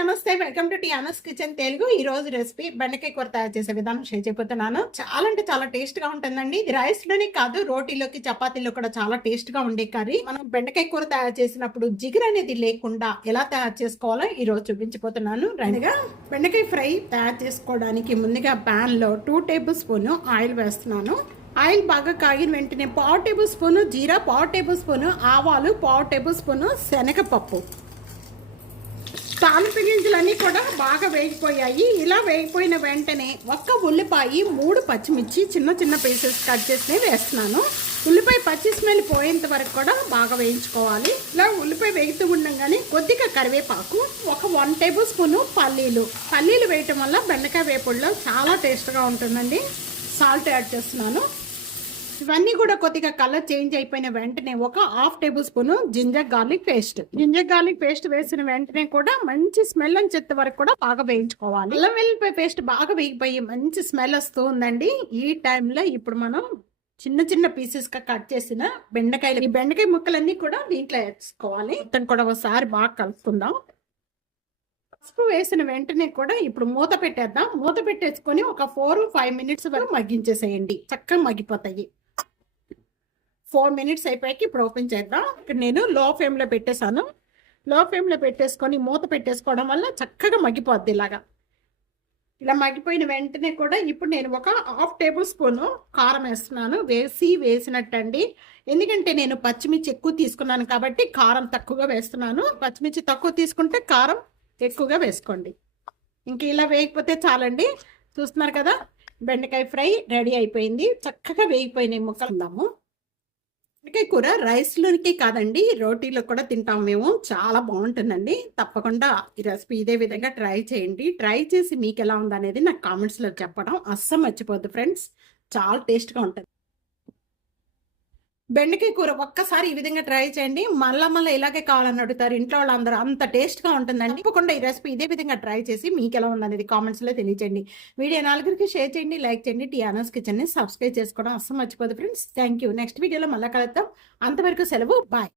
నమస్తే welcome to టియానస్ kitchen Telugu. ఈ రోజు రెసిపీ బెండకాయ కూర తయారు చేసే విధానం షేర్ చేయబోతున్నాను. చాలా అంటే చాలా టేస్ట్గా ఉంటుందండి. ఇది రైస్లోనే కాదు రోటీలోకి చపాతీలో కూడా చాలా టేస్ట్గా ఉండే కర్రీ. మనం బెండకాయ కూర తయారు చేసినప్పుడు జిగురు అనేది లేకుండా ఎలా తయారు చేసుకోవాలో ఈ రోజు చూపించబోతున్నాను. రెండుగా బెండకాయ ఫ్రై తయారు చేసుకోవడానికి ముందుగా పాన్లో టూ టేబుల్ స్పూన్ ఆయిల్ వేస్తున్నాను. ఆయిల్ బాగా కాగిన వెంటనే పావు టేబుల్ స్పూన్ జీరా పావు టేబుల్ స్పూన్ ఆవాలు పావు టేబుల్ స్పూన్ శనగపప్పు. తాలింపు గింజలన్నీ కూడా బాగా వేగిపోయాయి. ఇలా వేగిపోయిన వెంటనే ఒక్క ఉల్లిపాయ మూడు పచ్చిమిర్చి చిన్న చిన్న పీసెస్ కట్ చేసి వేస్తున్నాను. ఉల్లిపాయ పచ్చి స్మెల్ పోయేంత వరకు కూడా బాగా వేయించుకోవాలి. ఇలా ఉల్లిపాయ వేగుతూ ఉండగానే కొద్దిగా కరివేపాకు ఒక వన్ టేబుల్ స్పూన్ పల్లీలు. పల్లీలు వేయటం వల్ల బెండకాయ వేపుడులో చాలా టేస్ట్గా ఉంటుందండి. సాల్ట్ యాడ్ చేస్తున్నాను. ఇవన్నీ కూడా కొద్దిగా కలర్ చేంజ్ అయిపోయిన వెంటనే ఒక half tablespoon ginger garlic paste. Ginger garlic paste వేసిన వెంటనే కూడా మంచి స్మెల్ అని చెత్త వరకు కూడా బాగా వేయించుకోవాలి. అల్లం వెల్లిపాయ పేస్ట్ బాగా వేగిపోయి మంచి స్మెల్ వస్తూ ఉందండి. ఈ టైంలో ఇప్పుడు మనం చిన్న చిన్న పీసెస్గా కట్ చేసిన బెండకాయలు ఈ బెండకాయ ముక్కలన్నీ కూడా దీంట్లో వేసుకోవాలి మొత్తం కూడా ఒకసారి బాగా కలుపుకుందాం. పసుపు వేసిన వెంటనే కూడా ఇప్పుడు మూత పెట్టేద్దాం. మూత పెట్టేసుకొని ఒక ఫోర్ ఫైవ్ మినిట్స్ వరకు మగ్గించేసేయండి. చక్కగా మగ్గిపోతాయి. ఫోర్ మినిట్స్ అయిపోయాక ఇప్పుడు ఓపెన్ చేద్దాం. ఇక్కడ నేను లో ఫ్లేమ్లో పెట్టేశాను. లో ఫ్లేమ్లో పెట్టేసుకొని మూత పెట్టేసుకోవడం వల్ల చక్కగా మగ్గిపోద్ది ఇలాగా. ఇలా మగ్గిపోయిన వెంటనే కూడా ఇప్పుడు నేను ఒక హాఫ్ టేబుల్ స్పూను కారం వేస్తున్నాను. వేసి వేసినట్టండి. ఎందుకంటే నేను పచ్చిమిర్చి ఎక్కువ తీసుకున్నాను కాబట్టి కారం తక్కువగా వేస్తున్నాను. పచ్చిమిర్చి తక్కువ తీసుకుంటే కారం ఎక్కువగా వేసుకోండి. ఇంక ఇలా వేయకపోతే చాలండి. చూస్తున్నారు కదా? బెండకాయ ఫ్రై రెడీ అయిపోయింది. చక్కగా వేగిపోయినాయి ముక్కలు. ఉందాము కూర రైస్లోనికి కాదండి రోటీలో కూడా తింటాం మేము. చాలా బాగుంటుందండి. తప్పకుండా ఈ రెసిపీ ఇదే విధంగా ట్రై చేయండి. ట్రై చేసి మీకు ఎలా ఉందనేది నాకు కామెంట్స్లో చెప్పడం అస్సలు మర్చిపోద్దు ఫ్రెండ్స్. చాలా టేస్ట్గా ఉంటుంది. బెండకాయ కూర ఒక్కసారి ఈ విధంగా ట్రై చేయండి. మళ్ళా మళ్ళీ ఇలాగే కావాలని అడుగుతారు ఇంట్లో వాళ్ళందరూ. అంత టేస్ట్గా ఉంటుందండి. తప్పకుండా ఈ రెసిపీ ఇదే విధంగా ట్రై చేసి మీకు ఎలా ఉందనేది కామెంట్స్లో తెలియచేయండి. వీడియో నలుగురికి షేర్ చేయండి లైక్ చేయండి టీఆర్ఎస్ కిచెన్ని సబ్స్క్రైబ్ చేసుకోవడం అస్సలు మర్చిపోదు ఫ్రెండ్స్ థ్యాంక్ యూ నెక్స్ట్ వీడియోలో మళ్ళీ కలుద్దాం. అంతవరకు సెలవు. బాయ్